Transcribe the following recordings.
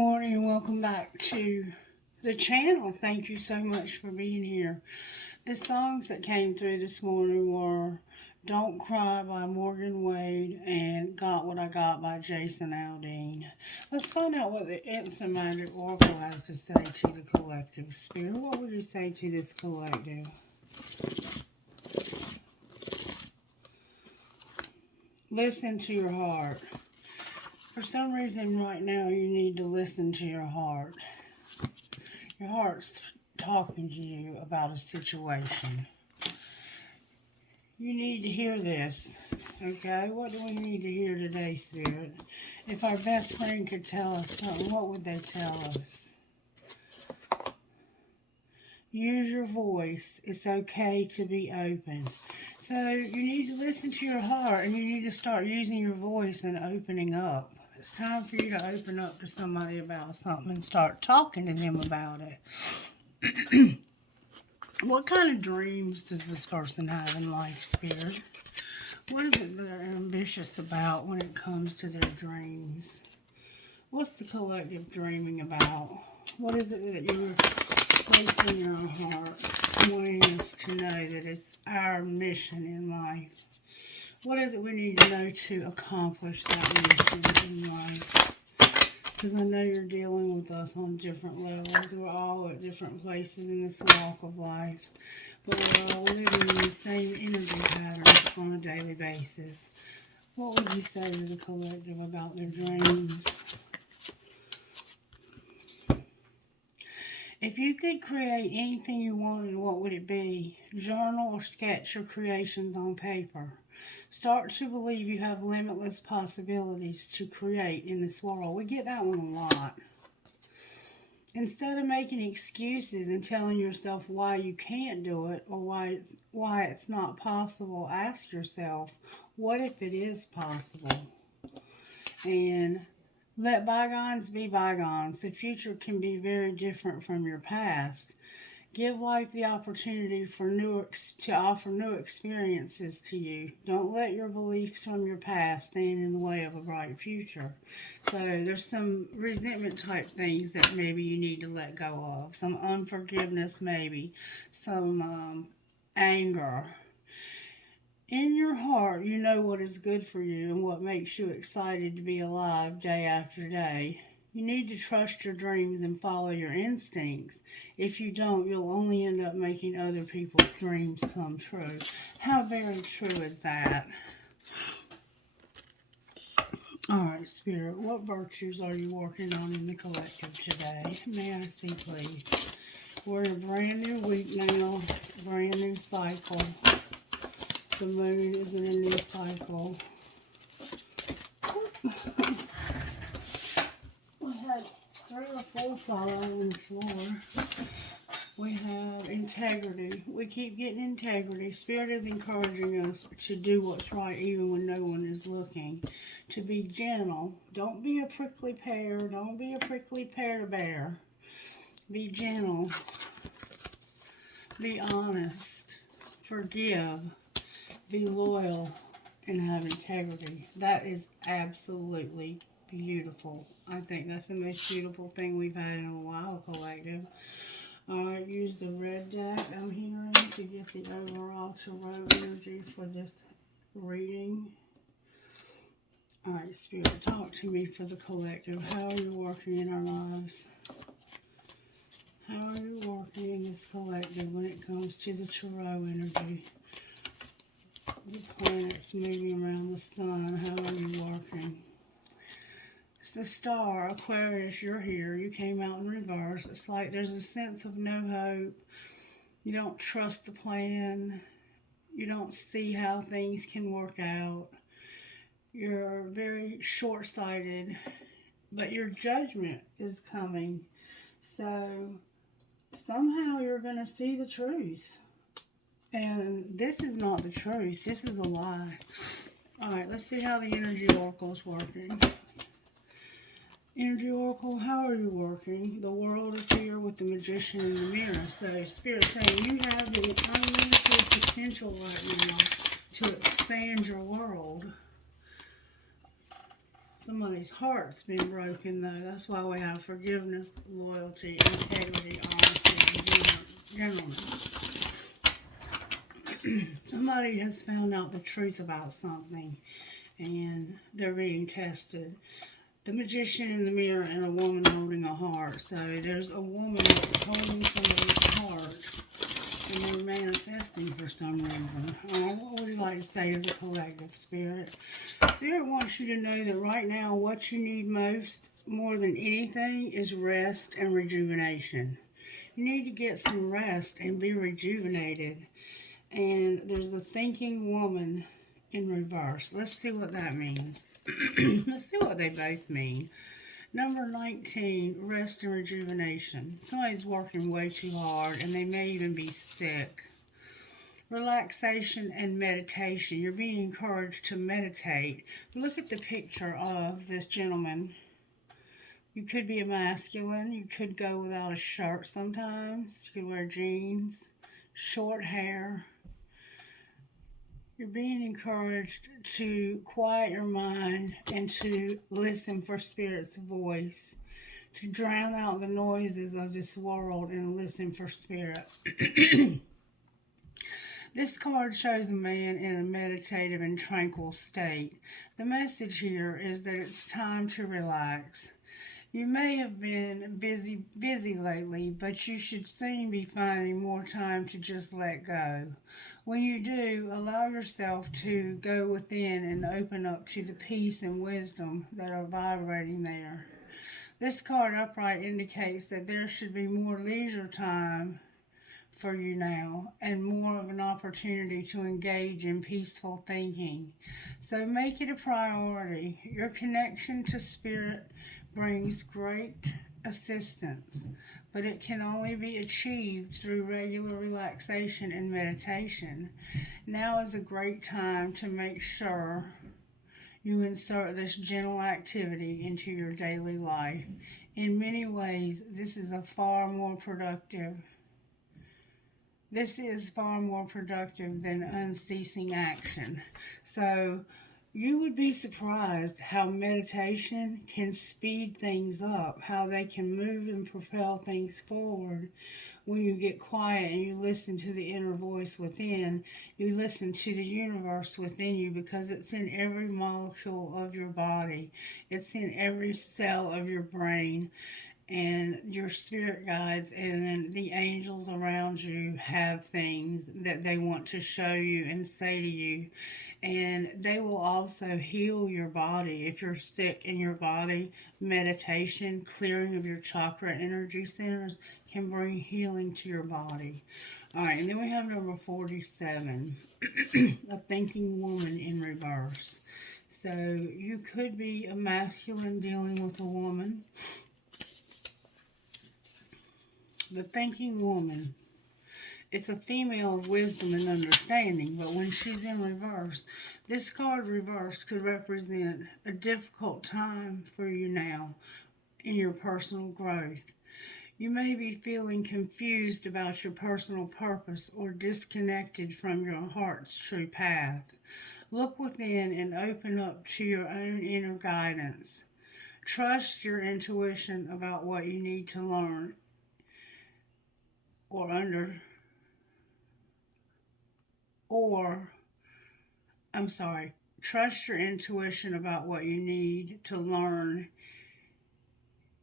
morning and welcome back to the channel. Thank you so much for being here. The songs that came through this morning were Don't Cry by Morgan Wade and Got What I Got by Jason Aldean. Let's find out what the Instant Magic Oracle has to say to the collective. Spirit, what would you say to this collective? Listen to your heart. For some reason right now you need to listen to your heart. Your heart's talking to you about a situation. You need to hear this, okay? What do we need to hear today, Spirit? If our best friend could tell us something, what would they tell us? Use your voice. It's okay to be open. So you need to listen to your heart and you need to start using your voice and opening up. It's time for you to open up to somebody about something and start talking to them about it. What kind of dreams does this person have in life, Spirit? What is it they're ambitious about when it comes to their dreams? What's the collective dreaming about? What is it that you're placing in your heart, wanting us to know that it's our mission in life? What is it we need to know to accomplish that mission in life? Because I know you're dealing with us on different levels. We're all at different places in this walk of life. But we're all living in the same energy patterns on a daily basis. What would you say to the collective about their dreams? If you could create anything you wanted, what would it be? Journal or sketch your creations on paper. Start to believe you have limitless possibilities to create in this world. We get that one a lot. Instead of making excuses and telling yourself why you can't do it or why it's not possible, ask yourself, what if it is possible? And let bygones be bygones. The future can be very different from your past. Give life the opportunity to offer new experiences to you. Don't let your beliefs from your past stand in the way of a bright future. So there's some resentment type things that maybe you need to let go of. Some unforgiveness maybe. Some anger. In your heart, you know what is good for you and what makes you excited to be alive day after day. You need to trust your dreams and follow your instincts. If you don't, you'll only end up making other people's dreams come true. How very true is that? Alright, Spirit, what virtues are you working on in the collective today? May I see, please? We're in a brand new week now, brand new cycle. The moon is in a new cycle. We had 3 or 4 fall on the floor. We have integrity. We keep getting integrity. Spirit is encouraging us to do what's right even when no one is looking. To be gentle. Don't be a prickly pear. Don't be a prickly pear bear. Be gentle. Be honest. Forgive. Be loyal. And have integrity. That is absolutely beautiful. I think that's the most beautiful thing we've had in a while, collective. Alright, use the red deck I'm hearing to get the overall tarot energy for this reading. Alright, Spirit, talk to me for the collective. How are you working in our lives? How are you working in this collective when it comes to the tarot energy? The planets moving around the sun. How are you working? It's the star, Aquarius, you're here. You came out in reverse. It's like there's a sense of no hope. You don't trust the plan. You don't see how things can work out. You're very short-sighted, but your judgment is coming. So somehow you're going to see the truth. And this is not the truth. This is a lie. Alright, let's see how the energy oracle is working. Energy oracle, how are you working? The world is here with the magician in the mirror. So Spirit saying you have the unlimited potential right now to expand your world. Somebody's heart's been broken, though. That's why we have forgiveness, loyalty, integrity, honesty, and gentleness. Somebody has found out the truth about something, and they're being tested. The magician in the mirror and a woman holding a heart. So there's a woman that's holding somebody's heart, and they're manifesting for some reason. What would you like to say to the collective, Spirit? Spirit wants you to know that right now what you need most, more than anything, is rest and rejuvenation. You need to get some rest and be rejuvenated. And there's the thinking woman in reverse. Let's see what that means. Let's see what they both mean. Number 19, rest and rejuvenation. Somebody's working way too hard and they may even be sick. Relaxation and meditation. You're being encouraged to meditate. Look at the picture of this gentleman. You could be a masculine. You could go without a shirt sometimes. You could wear jeans, short hair. You're being encouraged to quiet your mind and to listen for Spirit's voice, to drown out the noises of this world and listen for Spirit. This card shows a man in a meditative and tranquil state. The message here is that it's time to relax. You may have been busy lately, but you should soon be finding more time to just let go. When you do, allow yourself to go within and open up to the peace and wisdom that are vibrating there. This card upright indicates that there should be more leisure time for you now and more of an opportunity to engage in peaceful thinking. So make it a priority. Your connection to Spirit brings great assistance, but it can only be achieved through regular relaxation and meditation. Now is a great time to make sure you insert this gentle activity into your daily life. In many ways, this is far more productive than unceasing action. So you would be surprised how meditation can speed things up, how they can move and propel things forward when you get quiet and you listen to the inner voice within. You listen to the universe within you, because it's in every molecule of your body. It's in every cell of your brain. And your spirit guides and the angels around you have things that they want to show you and say to you. And they will also heal your body. If you're sick in your body, meditation, clearing of your chakra energy centers can bring healing to your body. All right, and then we have number 47, a thinking woman in reverse. So you could be a masculine dealing with a woman. The thinking woman. It's a female of wisdom and understanding, but when she's in reverse, this card reversed could represent a difficult time for you now in your personal growth. You may be feeling confused about your personal purpose or disconnected from your heart's true path. Look within and open up to your own inner guidance. Trust your intuition about what you need to learn trust your intuition about what you need to learn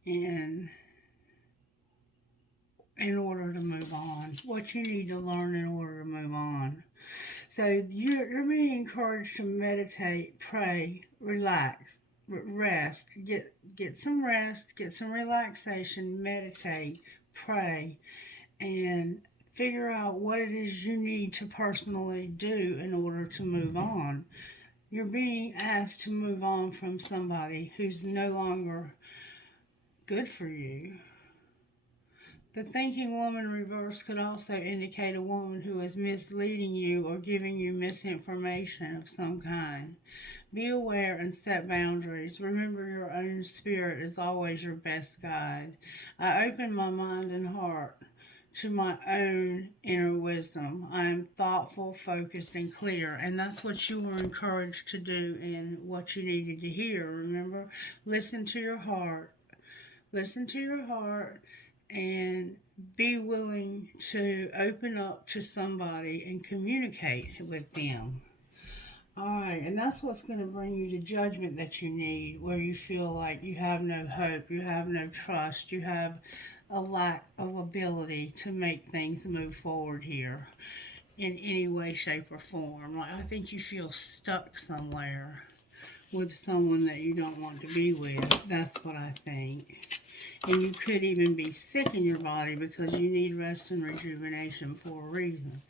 in order to move on. What you need to learn in order to move on. So you're being encouraged to meditate, pray, relax, rest, get some rest, get some relaxation, meditate, pray, and figure out what it is you need to personally do in order to move on. You're being asked to move on from somebody who's no longer good for you. The thinking woman reverse could also indicate a woman who is misleading you or giving you misinformation of some kind. Be aware and set boundaries. Remember, your own spirit is always your best guide. I open my mind and heart to my own inner wisdom. I am thoughtful, focused, and clear. And that's what you were encouraged to do and what you needed to hear. Remember, listen to your heart. Listen to your heart and be willing to open up to somebody and communicate with them. Alright, and that's what's going to bring you the judgment that you need, where you feel like you have no hope, you have no trust, you have a lack of ability to make things move forward here in any way, shape, or form. Like, I think you feel stuck somewhere with someone that you don't want to be with. That's what I think. And you could even be sick in your body because you need rest and rejuvenation for a reason.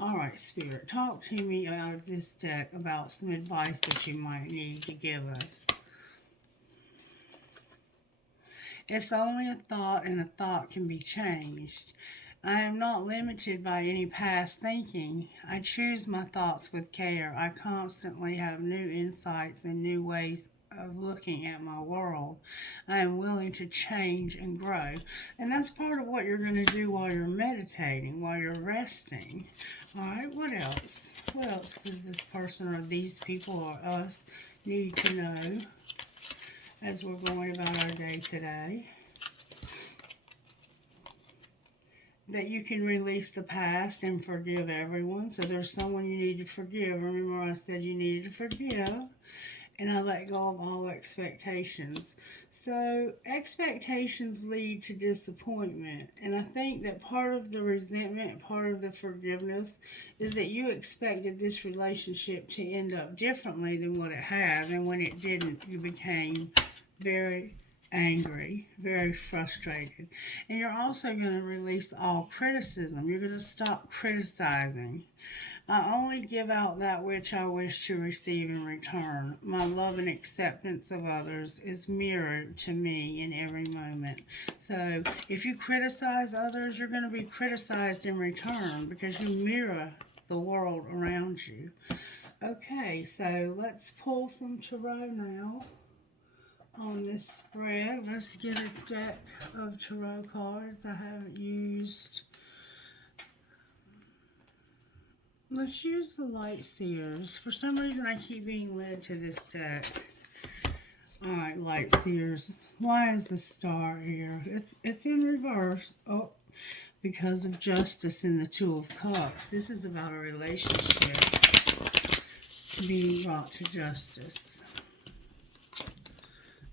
Alright, Spirit, talk to me out of this deck about some advice that you might need to give us. It's only a thought, and a thought can be changed. I am not limited by any past thinking. I choose my thoughts with care. I constantly have new insights and new ways of looking at my world. I am willing to change and grow. And that's part of what you're going to do while you're meditating, while you're resting. Alright, what else? What else does this person or these people or us need to know as we're going about our day today? That you can release the past and forgive everyone. So there's someone you need to forgive. Remember I said you needed to forgive. And I let go of all expectations. So expectations lead to disappointment. And I think that part of the resentment, part of the forgiveness, is that you expected this relationship to end up differently than what it has. And when it didn't, you became very angry, very frustrated. And you're also going to release all criticism. You're going to stop criticizing. I only give out that which I wish to receive in return. My love and acceptance of others is mirrored to me in every moment. So if you criticize others, you're going to be criticized in return because you mirror the world around you. Okay, so let's pull some tarot now on this spread. Let's get a deck of tarot cards I haven't used. Let's use the Light Seers. For some reason, I keep being led to this deck. Alright, Light Seers. Why is the Star here? It's in reverse. Oh, because of Justice in the Two of Cups. This is about a relationship being brought to justice.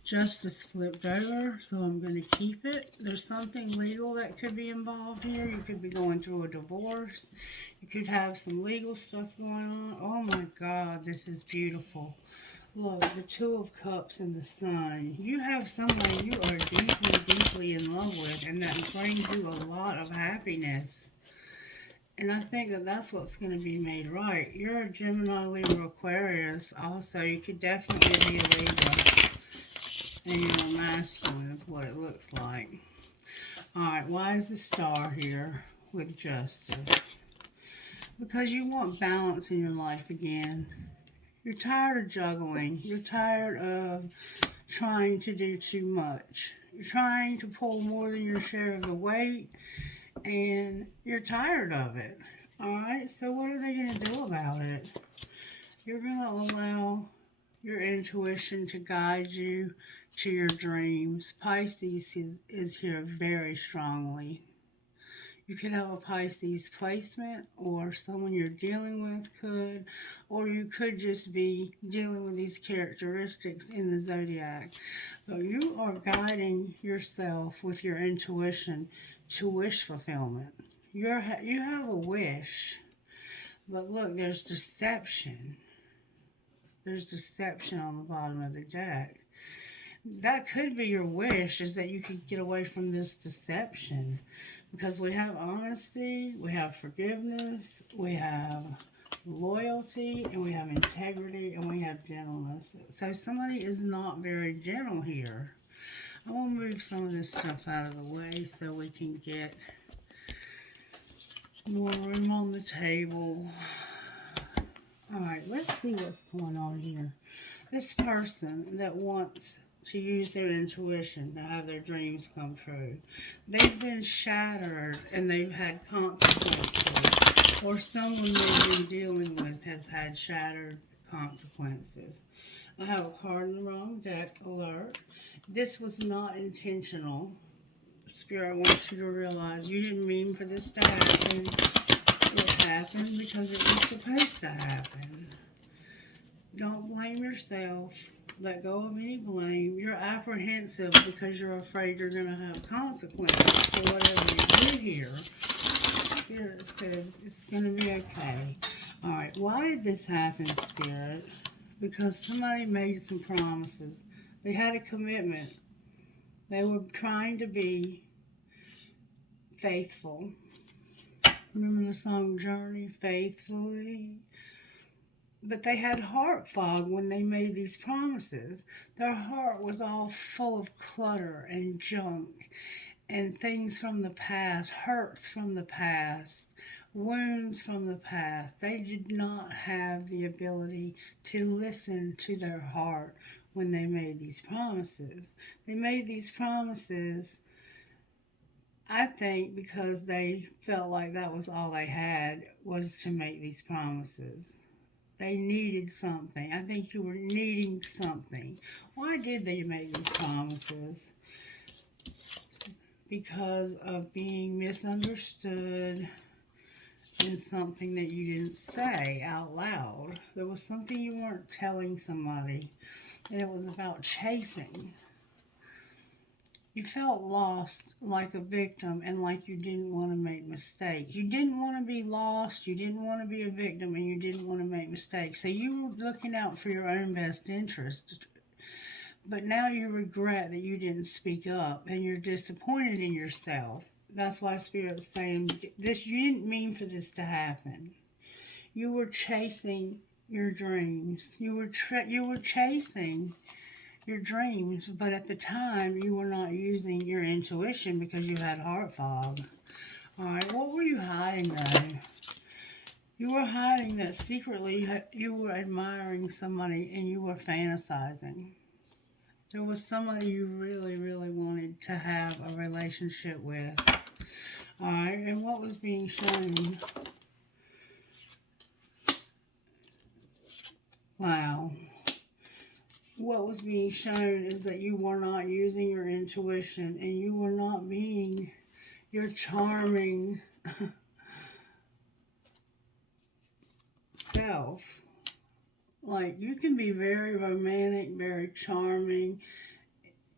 Justice flipped over, so I'm going to keep it. There's something legal that could be involved here. You could be going through a divorce. You could have some legal stuff going on. Oh my God, this is beautiful. Look, the Two of Cups and the Sun. You have someone you are deeply, deeply in love with, and that brings you a lot of happiness. And I think that that's what's going to be made right. You're a Gemini, Libra, Aquarius. Also, you could definitely be a Libra. And you're masculine is what it looks like. Alright, why is the Star here with Justice? Because you want balance in your life again. You're tired of juggling. You're tired of trying to do too much. You're trying to pull more than your share of the weight. And you're tired of it. Alright, so what are they going to do about it? You're going to allow your intuition to guide you to your dreams. Pisces is here very strongly. You could have a Pisces placement, or someone you're dealing with could, or you could just be dealing with these characteristics in the zodiac. But you are guiding yourself with your intuition to wish fulfillment. You have a wish, but look, there's deception. There's deception on the bottom of the deck. That could be your wish, is that you could get away from this deception. Because we have honesty, we have forgiveness, we have loyalty, and we have integrity, and we have gentleness. So somebody is not very gentle here. I want to move some of this stuff out of the way so we can get more room on the table. Alright, let's see what's going on here. This person that wants to use their intuition to have their dreams come true. They've been shattered and they've had consequences, or someone they've been dealing with has had shattered consequences. I have a card in the wrong deck, alert. This was not intentional. Spirit wants you to realize you didn't mean for this to happen. It happened because it was supposed to happen. Don't blame yourself. Let go of any blame. You're apprehensive because you're afraid you're going to have consequences for whatever you do here. Spirit says it's going to be okay. Alright, why did this happen, Spirit? Because somebody made some promises. They had a commitment. They were trying to be faithful. Remember the song Journey Faithfully? But they had heart fog when they made these promises. Their heart was all full of clutter and junk and things from the past, hurts from the past, wounds from the past. They did not have the ability to listen to their heart when they made these promises. They made these promises, I think, because they felt like that was all they had, was to make these promises. They needed something. I think you were needing something. Why did they make these promises? Because of being misunderstood and something that you didn't say out loud. There was something you weren't telling somebody, and it was about chasing. You felt lost like a victim and like you didn't want to make mistakes. You didn't want to be lost, you didn't want to be a victim, and you didn't want to make mistakes. So you were looking out for your own best interest. But now you regret that you didn't speak up and you're disappointed in yourself. That's why Spirit was saying this. You didn't mean for this to happen. You were chasing your dreams. You were chasing your dreams, but at the time you were not using your intuition because you had heart fog. Alright, what were you hiding though? You were hiding that secretly you were admiring somebody and you were fantasizing. There was somebody you really, really wanted to have a relationship with. Alright, and what was being shown? Wow. What was being shown is that you were not using your intuition and you were not being your charming self. Like, you can be very romantic, very charming.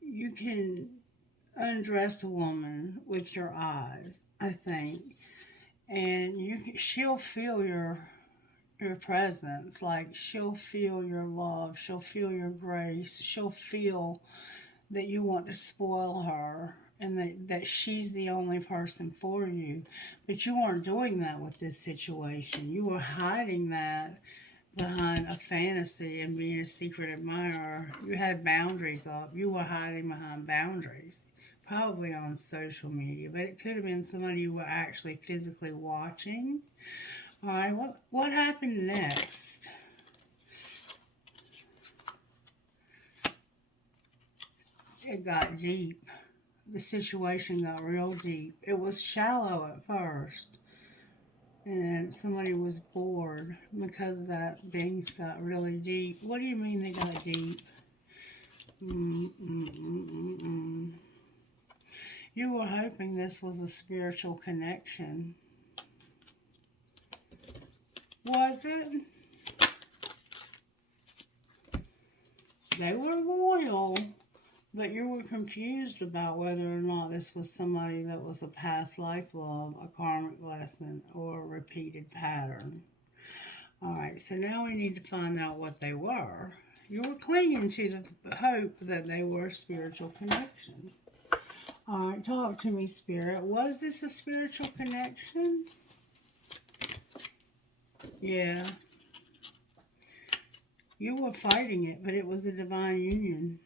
You can undress a woman with your eyes, I think. And she'll feel your presence. Like, she'll feel your love. She'll feel your grace. She'll feel that you want to spoil her and that she's the only person for you. But you weren't doing that with this situation. You were hiding that behind a fantasy and being a secret admirer. You had boundaries up. You were hiding behind boundaries. Probably on social media, but it could have been somebody you were actually physically watching. Alright, what happened next? It got deep. The situation got real deep. It was shallow at first. And somebody was bored because of that. Things got really deep. What do you mean they got deep? You were hoping this was a spiritual connection. Was it? They were loyal, but you were confused about whether or not this was somebody that was a past life love, a karmic lesson, or a repeated pattern. Alright, so now we need to find out what they were. You were clinging to the hope that they were a spiritual connection. Alright, talk to me, Spirit. Was this a spiritual connection? Yeah. You were fighting it, but it was a divine union.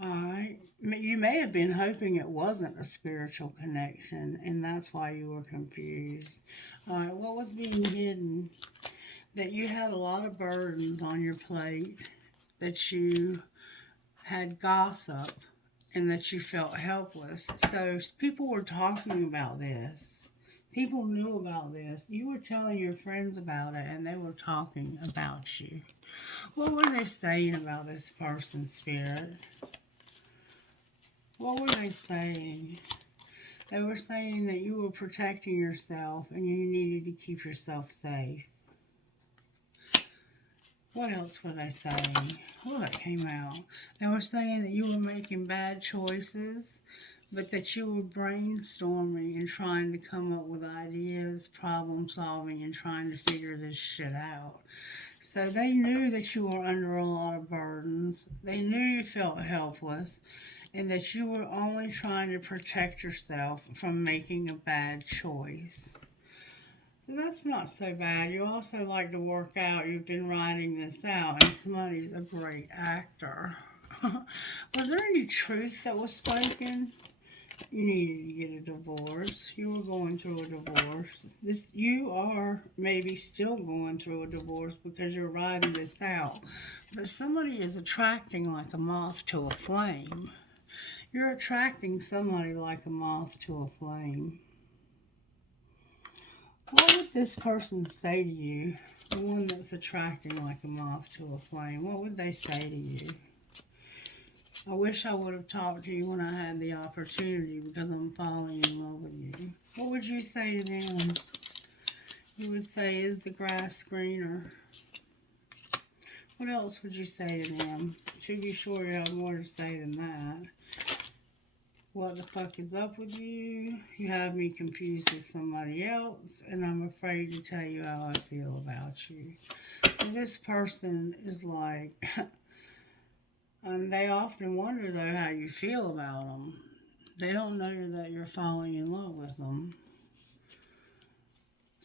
Alright. You may have been hoping it wasn't a spiritual connection, and that's why you were confused. Alright, what was being hidden? that you had a lot of burdens on your plate, that you had gossip, and that you felt helpless. So people were talking about this. People knew about this. You were telling your friends about it, and they were talking about you. What were they saying about this person's spirit? What were they saying? They were saying that you were protecting yourself and you needed to keep yourself safe. What else were they saying? Oh, that came out. They were saying that you were making bad choices, but that you were brainstorming and trying to come up with ideas, problem solving, and trying to figure this shit out. So they knew that you were under a lot of burdens. They knew you felt helpless, and that you were only trying to protect yourself from making a bad choice. So that's not so bad. You also like to work out. You've been writing this out, and somebody's a great actor. Was there any truth that was spoken? You needed to get a divorce. You were going through a divorce. You are maybe still going through a divorce because you're writing this out. But somebody is attracting like a moth to a flame. You're attracting somebody like a moth to a flame. What would this person say to you? The one that's attracting like a moth to a flame. What would they say to you? I wish I would have talked to you when I had the opportunity because I'm falling in love with you. What would you say to them? You would say, is the grass greener? What else would you say to them? To be sure you have more to say than that. What the fuck is up with you? You have me confused with somebody else, and I'm afraid to tell you how I feel about you. So this person is like, and they often wonder though how you feel about them. They don't know that you're falling in love with them.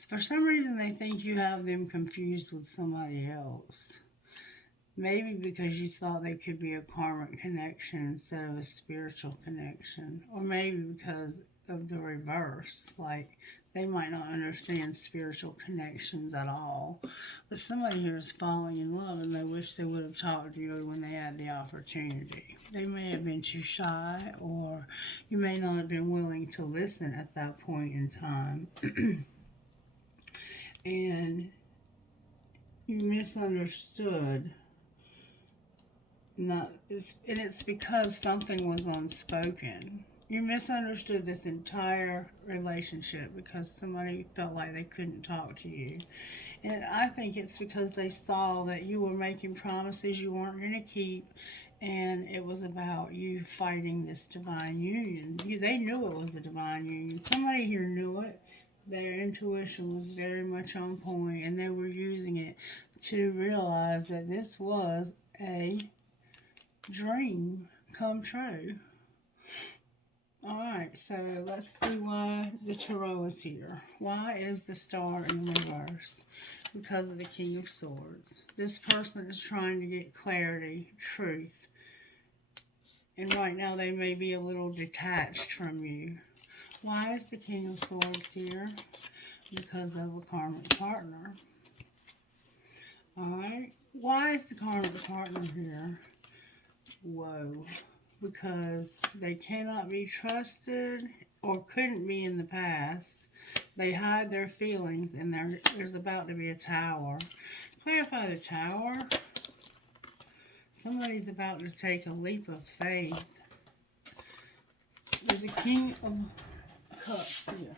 For some reason, they think you have them confused with somebody else. Maybe because you thought they could be a karmic connection instead of a spiritual connection. Or maybe because of the reverse. Like, they might not understand spiritual connections at all. But somebody here is falling in love and they wish they would have talked to you when they had the opportunity. They may have been too shy, or you may not have been willing to listen at that point in time. And you misunderstood. It's because something was unspoken. You misunderstood this entire relationship because somebody felt like they couldn't talk to you. And I think it's because they saw that you were making promises you weren't going to keep, and it was about you fighting this divine union. They knew it was a divine union. Somebody here knew it. Their intuition was very much on point, and they were using it to realize that this was a dream come true. Alright, so let's see why the tarot is here. Why is the star in reverse? Because of the King of Swords. This person is trying to get clarity, truth. And right now they may be a little detached from you. Why is the King of Swords here? Because of a karmic partner. Alright, why is the karmic partner here? Whoa. Because they cannot be trusted or couldn't be in the past. They hide their feelings, and there's about to be a tower. Clarify the tower. Somebody's about to take a leap of faith. There's a King of Cups here.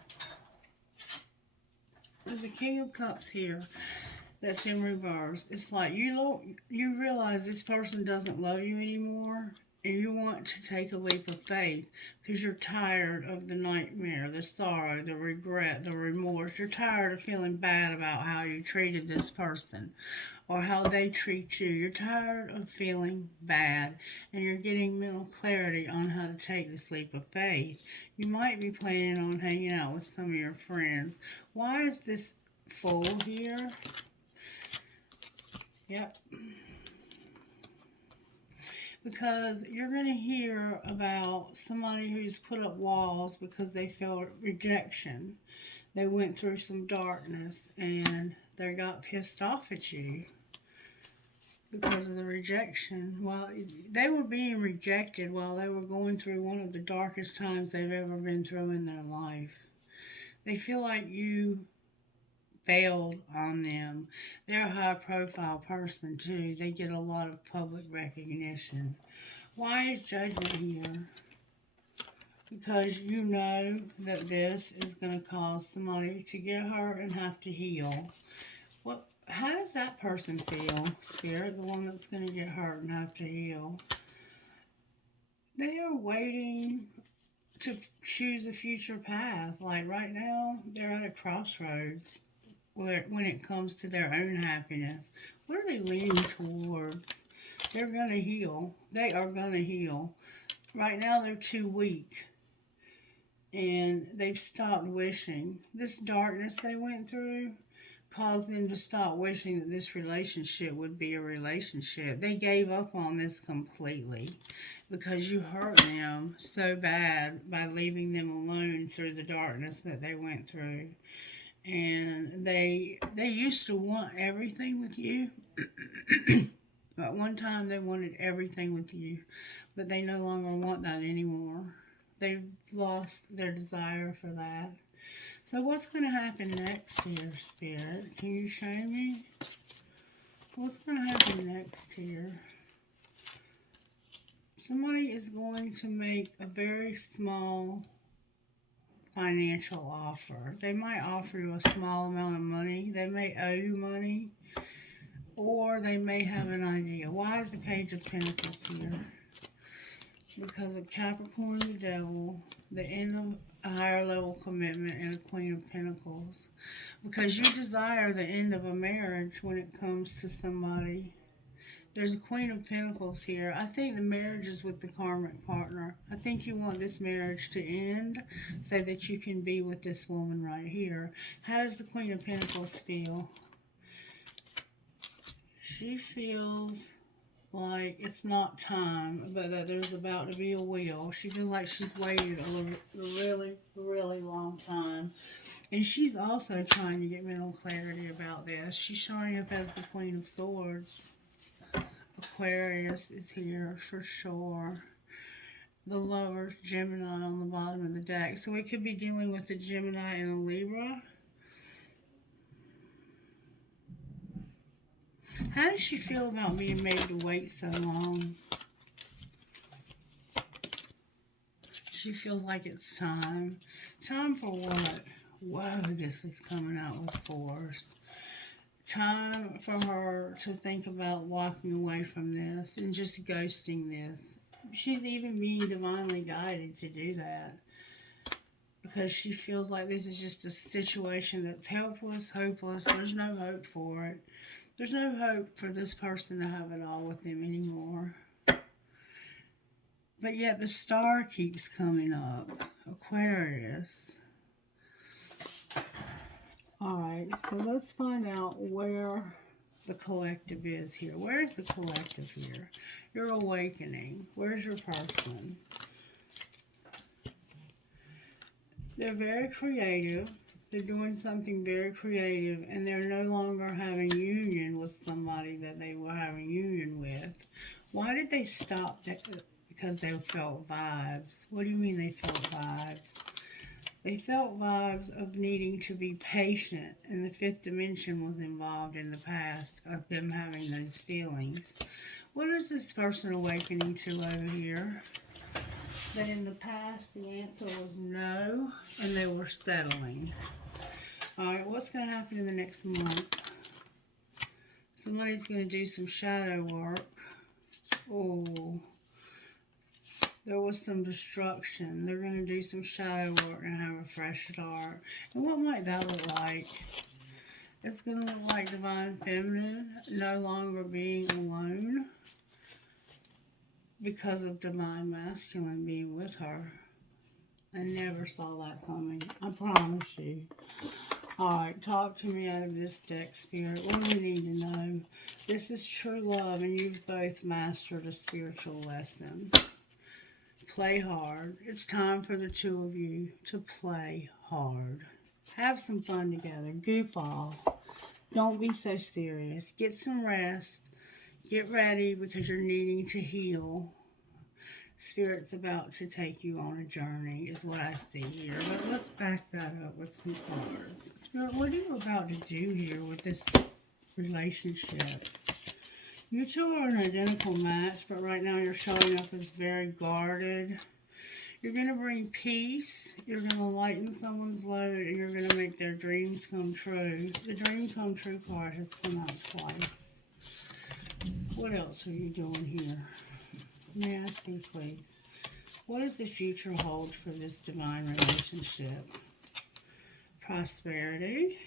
There's a King of Cups here that's in reverse. It's like you realize this person doesn't love you anymore, and you want to take a leap of faith because you're tired of the nightmare, the sorrow, the regret, the remorse. You're tired of feeling bad about how you treated this person or how they treat you. You're tired of feeling bad, and you're getting mental clarity on how to take this leap of faith. You might be planning on hanging out with some of your friends. Why is this Fool here? Yep. Because you're going to hear about somebody who's put up walls because they felt rejection. They went through some darkness, and They got pissed off at you because of the rejection. While they were being rejected while they were going through one of the darkest times they've ever been through in their life. They feel like you bailed on them. They're a high profile person too. They get a lot of public recognition. Why is judgment here? Because you know that this is going to cause somebody to get hurt and have to heal. Well, how does that person feel, Spirit, the one that's going to get hurt and have to heal? They are waiting to choose a future path. Like right now, they're at a crossroads when it comes to their own happiness. What are they leaning towards? They're going to heal. They are going to heal. Right now, they're too weak. And they've stopped wishing. This darkness they went through caused them to stop wishing that this relationship would be a relationship. They gave up on this completely because you hurt them so bad by leaving them alone through the darkness that they went through. And they used to want everything with you. But one time they wanted everything with you, but they no longer want that anymore. They've lost their desire for that. So what's going to happen next here, Spirit? Can you show me? What's going to happen next here? Somebody is going to make a very small financial offer. They might offer you a small amount of money. They may owe you money. Or they may have an idea. Why is the Page of Pentacles here? Because of Capricorn, the Devil, the end of a higher level commitment, and a Queen of Pentacles. Because you desire the end of a marriage when it comes to somebody. There's a Queen of Pentacles here. I think the marriage is with the karmic partner. I think you want this marriage to end so that you can be with this woman right here. How does the Queen of Pentacles feel? She feels like it's not time, but that there's about to be a wheel. She feels like she's waited a really, really long time. And she's also trying to get mental clarity about this. She's showing up as the Queen of Swords. Aquarius is here for sure. The Lovers, Gemini on the bottom of the deck. So we could be dealing with a Gemini and a Libra. How does she feel about being made to wait so long? She feels like it's time. Time for what? Whoa, this is coming out with force. Time for her to think about walking away from this and just ghosting this. She's even being divinely guided to do that. Because she feels like this is just a situation that's helpless, hopeless. There's no hope for it. There's no hope for this person to have it all with them anymore. But yet the star keeps coming up. Aquarius. Alright, so let's find out where the collective is here. Where's the collective here? Your awakening. Where's your person? They're very creative. They're doing something very creative, and they're no longer having union with somebody that they were having union with. Why did they stop that? Because they felt vibes. What do you mean they felt vibes? They felt vibes of needing to be patient, and the fifth dimension was involved in the past of them having those feelings. What is this person awakening to over here? That in the past the answer was no, and they were settling. Alright, what's going to happen in the next month? Somebody's going to do some shadow work. Oh, there was some destruction. They're going to do some shadow work and have a fresh start. And what might that look like? It's going to look like Divine Feminine no longer being alone because of Divine Masculine being with her. I never saw that coming. I promise you. Alright, talk to me out of this deck, Spirit. What do we need to know? This is true love, and you've both mastered a spiritual lesson. Play hard. It's time for the two of you to play hard. Have some fun together. Goof off. Don't be so serious. Get some rest. Get ready because you're needing to heal. Spirit's about to take you on a journey, is what I see here. But let's back that up with some cards. Spirit, what are you about to do here with this relationship? You two are an identical match, but right now you're showing up as very guarded. You're going to bring peace. You're going to lighten someone's load, and you're going to make their dreams come true. The dream come true card has come out twice. What else are you doing here? May I see, please? What does the future hold for this divine relationship? Prosperity.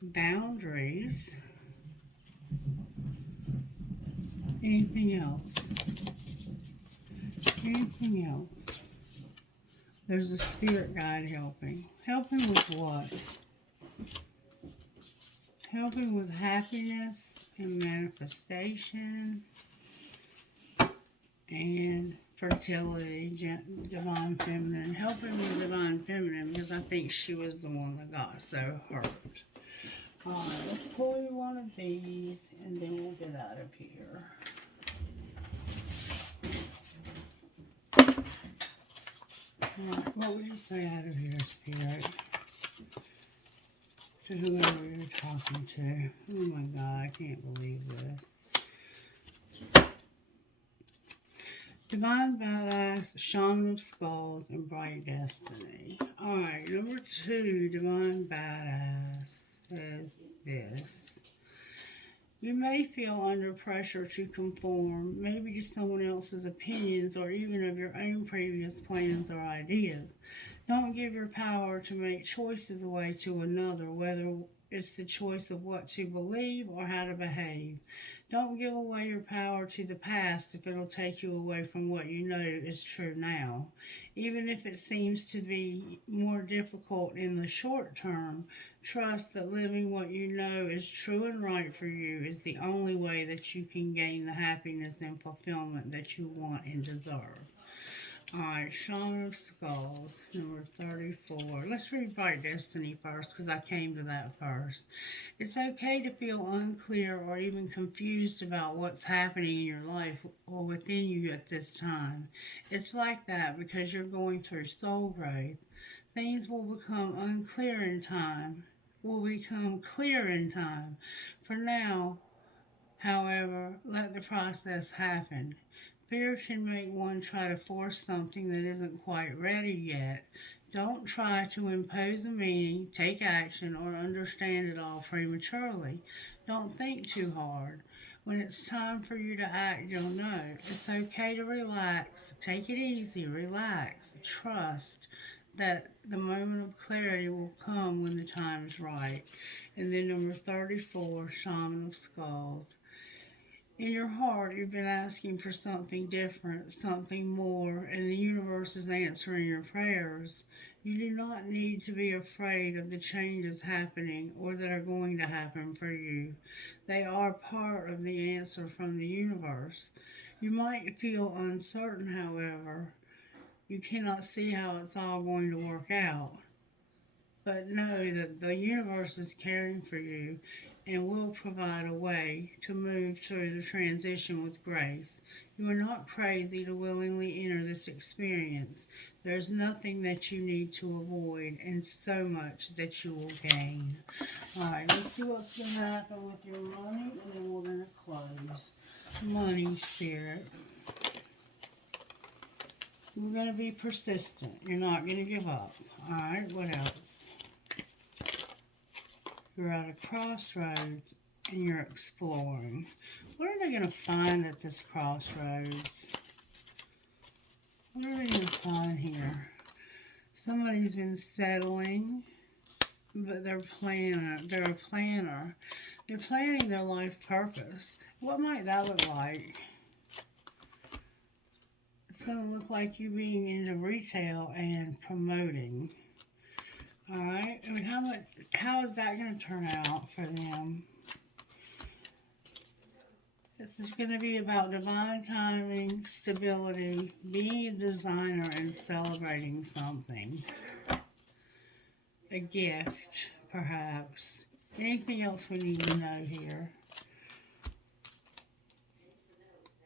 Boundaries. Anything else? Anything else? There's a spirit guide helping. Helping with what? Helping with happiness and manifestation and fertility, divine feminine. Helping with divine feminine because I think she was the one that got so hurt. Alright, let's pull you one of these and then we'll get out of here. Alright, what would you say out of here, Spirit? To whoever you're talking to. Oh my God, I can't believe this. Divine Badass, Shaman of Skulls, and Bright Destiny. Alright, number 2, Divine Badass says this. You may feel under pressure to conform, maybe to someone else's opinions or even of your own previous plans or ideas. Don't give your power to make choices away to another, whether it's the choice of what to believe or how to behave. Don't give away your power to the past if it'll take you away from what you know is true now. Even if it seems to be more difficult in the short term, trust that living what you know is true and right for you is the only way that you can gain the happiness and fulfillment that you want and deserve. Alright, Shaman of Skulls, number 34. Let's read Bright Destiny first because I came to that first. It's okay to feel unclear or even confused about what's happening in your life or within you at this time. It's like that because you're going through soul growth. Things will become unclear in time, will become clear in time. For now, however, let the process happen. Fear can make one try to force something that isn't quite ready yet. Don't try to impose a meaning, take action, or understand it all prematurely. Don't think too hard. When it's time for you to act, you'll know. It's okay to relax. Take it easy. Relax. Trust that the moment of clarity will come when the time is right. And then number 34, Shaman of Skulls. In your heart, you've been asking for something different, something more, and the universe is answering your prayers. You do not need to be afraid of the changes happening or that are going to happen for you. They are part of the answer from the universe. You might feel uncertain, however. You cannot see how it's all going to work out. But know that the universe is caring for you and will provide a way to move through the transition with grace. You are not crazy to willingly enter this experience. There's nothing that you need to avoid and so much that you will gain. Alright, let's see what's going to happen with your money and then we're going to close. Money, Spirit. You're going to be persistent. You're not going to give up. Alright, what else? You're at a crossroads and you're exploring. What are they going to find at this crossroads? What are they going to find here? Somebody's been settling, but they're a planner. They're planning their life purpose. What might that look like? It's going to look like you being into retail and promoting. Alright, I mean, how is that going to turn out for them? This is going to be about divine timing, stability, being a designer, and celebrating something. A gift, perhaps. Anything else we need to know here?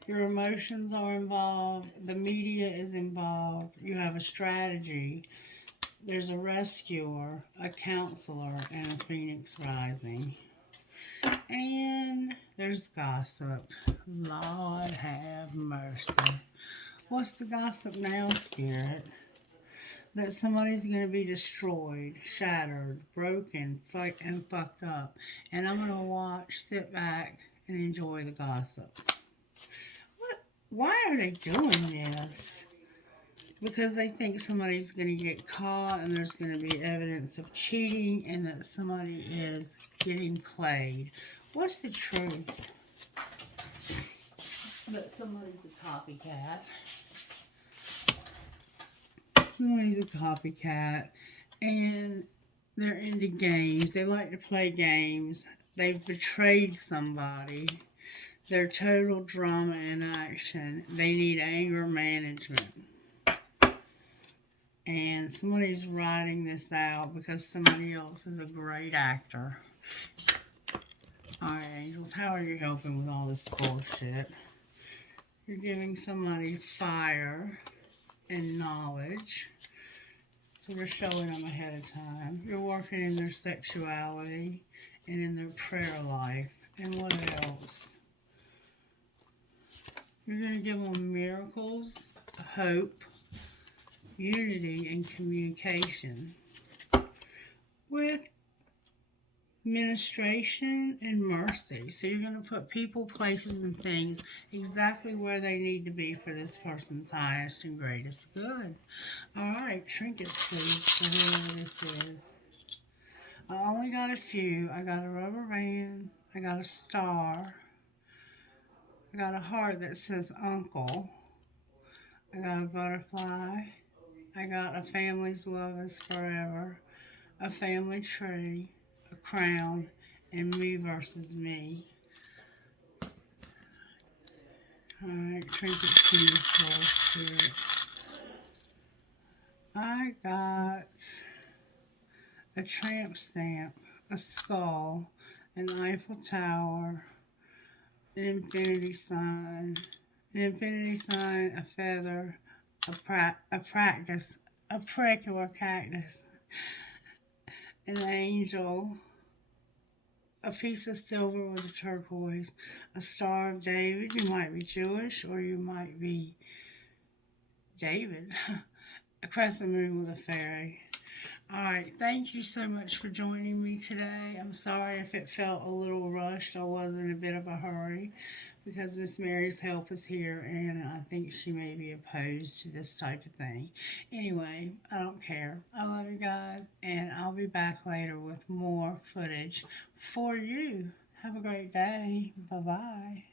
Your emotions are involved. The media is involved. You have a strategy. There's a rescuer, a counselor, and a phoenix rising. And there's gossip. Lord have mercy. What's the gossip now, Spirit? That somebody's going to be destroyed, shattered, broken, and fucked up. And I'm going to watch, sit back, and enjoy the gossip. What? Why are they doing this? Because they think somebody's going to get caught and there's going to be evidence of cheating and that somebody is getting played. What's the truth? That somebody's a copycat. Somebody's a copycat, and they're into games. They like to play games. They've betrayed somebody. They're total drama in action. They need anger management. And somebody's writing this out because somebody else is a great actor. Alright, angels, how are you helping with all this bullshit? You're giving somebody fire and knowledge. So we're showing them ahead of time. You're working in their sexuality and in their prayer life. And what else? You're going to give them miracles, hope, unity, and communication with ministration and mercy. So you're going to put people, places, and things exactly where they need to be for this person's highest and greatest good. Alright, trinkets please for whoever this is. I only got a few. I got a rubber band. I got a star. I got a heart that says uncle. I got a butterfly. I got a family's love is forever. A family tree. A crown, and me versus me. Alright, trinkets in this world spirit. I got a tramp stamp, a skull, an Eiffel Tower, an infinity sign, a feather, a particular cactus, an angel, a piece of silver with a turquoise, a Star of David. You might be Jewish or you might be David. A crescent moon with a fairy. Alright, thank you so much for joining me today. I'm sorry if it felt a little rushed. I was in a bit of a hurry because Miss Mary's help is here and I think she may be opposed to this type of thing. Anyway, I don't care. I love you guys and I'll be back later with more footage for you. Have a great day. Bye-bye.